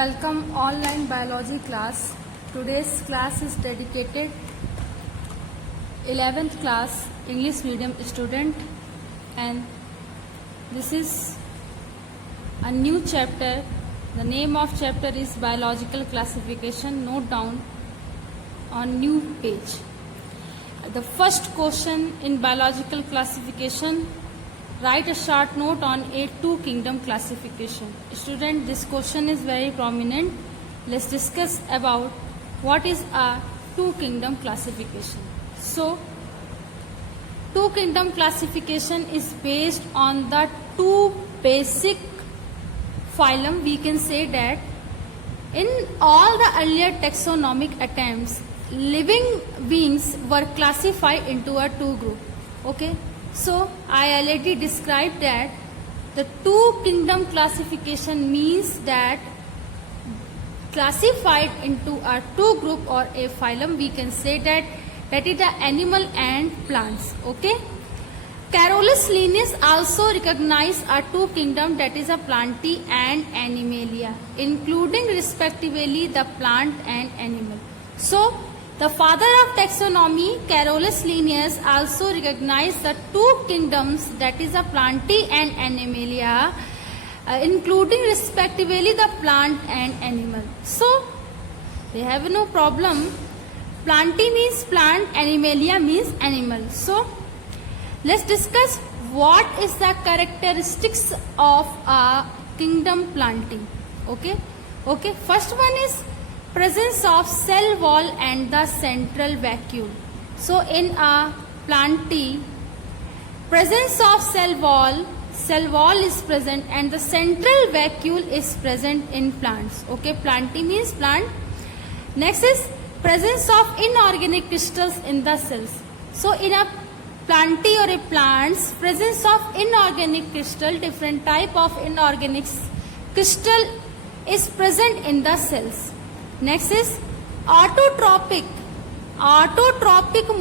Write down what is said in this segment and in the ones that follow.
Welcome online biology class. Today's class is dedicated 11th class English medium student, and this is a new chapter. The name of chapter is biological classification. Note down on new page. The first question in biological classification, write a short note on a two kingdom classification. Student, this question is very prominent. Let's discuss about what is a two kingdom classification. So, two kingdom classification is based on the two basic phylum. We can say that in all the earlier taxonomic attempts, living beings were classified into a two group. Okay, so I already described that the two kingdom classification means that classified into a two group or a phylum, we can say that is the animal and plants. Okay, Carolus Linnaeus also recognized a two kingdom, that is a Plantae and Animalia, including respectively the plant and animal. So the father of taxonomy, Carolus Linnaeus, also recognized the two kingdoms, that is a Plantae and Animalia, including respectively the plant and animal. So they have no problem. Plantae means plant, Animalia means animal. So let's discuss what is the characteristics of a kingdom Plantae. Okay. First one is presence of cell wall and the central vacuole. So in a Plantae, presence of cell wall is present and the central vacuole is present in plants. Okay, Plantae means plant. Next is presence of inorganic crystals in the cells. So in a Plantae or a plants, presence of inorganic crystal, different type of inorganic crystal is present in the cells. Next is autotrophic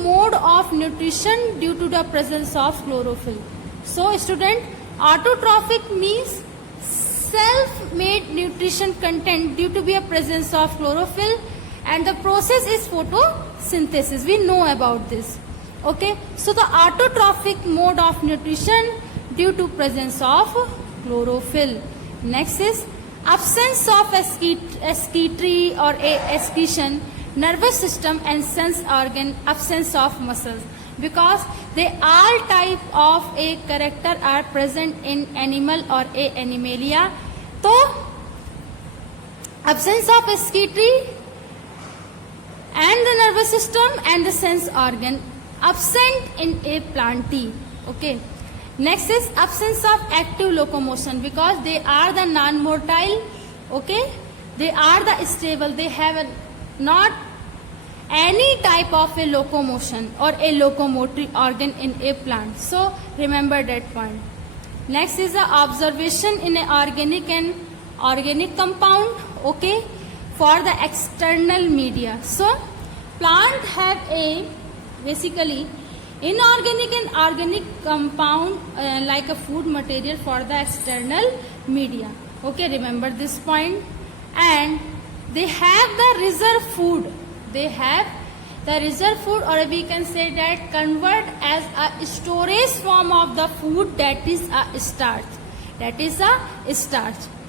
mode of nutrition due to the presence of chlorophyll. So student, autotrophic means self-made nutrition content due to be a presence of chlorophyll, and the process is photosynthesis. We know about this. Okay, so the autotrophic mode of nutrition due to presence of chlorophyll. Next is absence of excretory or excretion, nervous system and sense organ, absence of muscles, because they all type of a character are present in animal or a animalia. So absence of excretory and the nervous system and the sense organ absent in a Plantae. Okay. Next is absence of active locomotion, because they are the non-motile. Okay, they are the stable. They have not any type of a locomotion or a locomotory organ in a plant. So remember that point. Next is the observation in an organic and organic compound. Okay, for the external media. So plant have a basically inorganic and organic compound like a food material for the external media. Okay, remember this point. And they have the reserve food. They have the reserve food, or we can say that convert as a storage form of the food, that is a starch.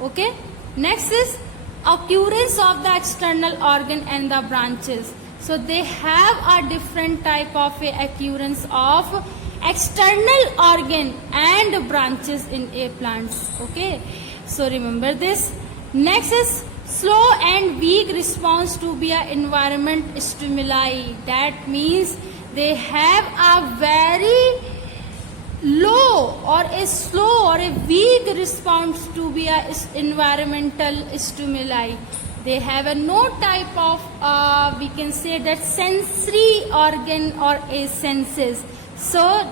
Okay. Next is occurrence of the external organ and the branches. So they have a different type of a occurrence of external organ and branches in a plants. Okay, so remember this. Next is slow and weak response to be a environment stimuli. That means they have a very low or a slow or a weak response to be a environmental stimuli. They have a no type of we can say that sensory organ or a senses. So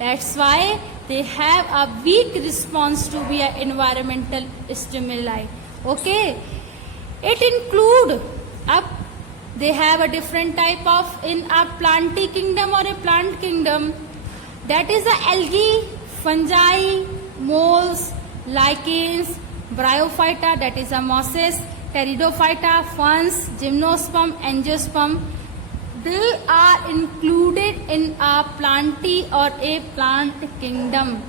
that's why they have a weak response to be an environmental stimuli. Okay, it include they have a different type of in a Plantae kingdom or a plant kingdom, that is the algae, fungi, moles, lichens, bryophyta, that is a mosses, Pteridophyta, ferns, gymnosperm, angiosperm. They are included in a plantae or a plant kingdom.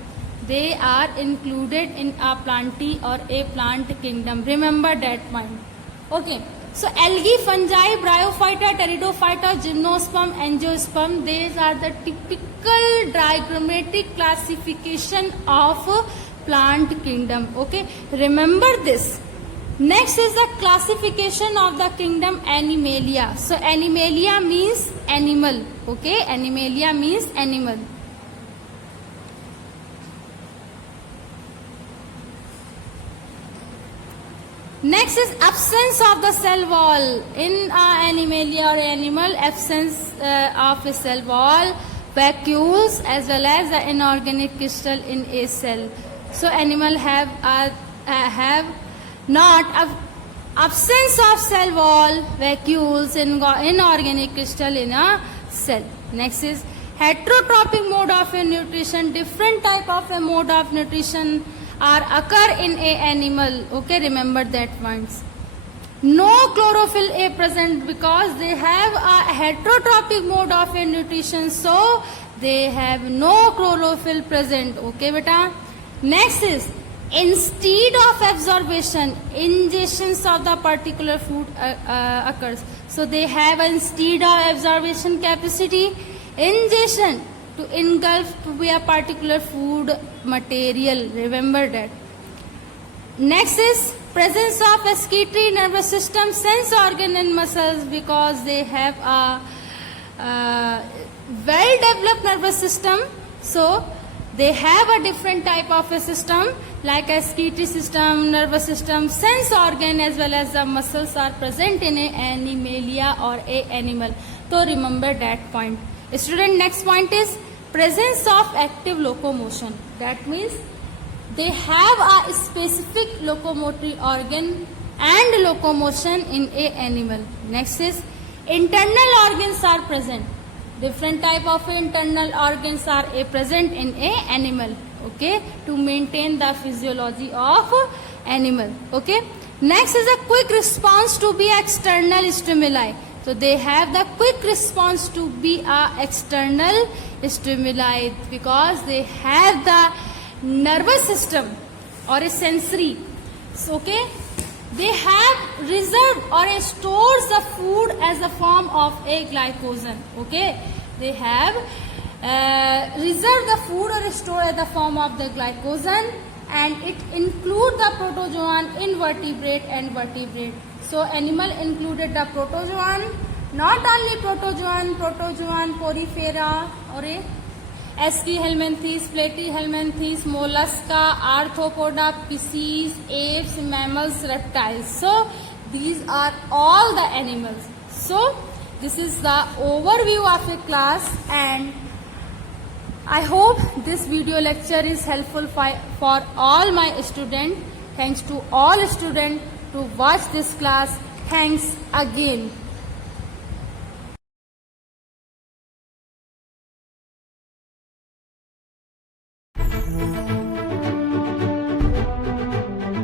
They are included in a plantae or a plant kingdom. Remember that one. Okay. So algae, fungi, bryophyta, pteridophyta, gymnosperm, angiosperm, these are the typical diagrammatic classification of plant kingdom. Okay, remember this. Next is the classification of the kingdom Animalia. So Animalia means animal. Okay, Animalia means animal. Next is absence of the cell wall. In Animalia or animal, absence of a cell wall, vacuoles as well as the inorganic crystal in a cell. So animal have not absence of cell wall, vacuoles, inorganic crystal in a cell. Next is heterotrophic mode of a nutrition. Different type of a mode of nutrition are occur in a animal. Okay, remember that once. No chlorophyll A present because they have a heterotrophic mode of a nutrition, so they have no chlorophyll present. Okay, beta. Next is instead of absorption, ingestions of the particular food occurs. So they have instead of absorption capacity, ingestion to engulf to be a particular food material. Remember that. Next is presence of excretory nervous system, sense organ and muscles because they have a well developed nervous system. So they have a different type of a system like a excretory system, nervous system, sense organ as well as the muscles are present in a Animalia or a animal. So remember that point. Student, next point is presence of active locomotion. That means they have a specific locomotory organ and locomotion in a animal. Next is internal organs are present. Different type of internal organs are present in a animal. Okay, to maintain the physiology of animal. Okay. Next is a quick response to be external stimuli. So they have the quick response to be a external stimuli because they have the nervous system or a sensory. So, okay, they have reserved or stores the food as a form of a glycogen. Okay, they have reserved the food or stored as the form of the glycogen, and it includes the protozoan in vertebrate and vertebrate. So animal included the protozoan, not only protozoan, porifera or a Eschyhelminthes, Platyhelminthes, mollusca, arthropoda, pisces, apes, mammals, reptiles. So these are all the animals. So this is the overview of a class, and I hope this video lecture is helpful for all my students. Thanks to all students to watch this class. Thanks again.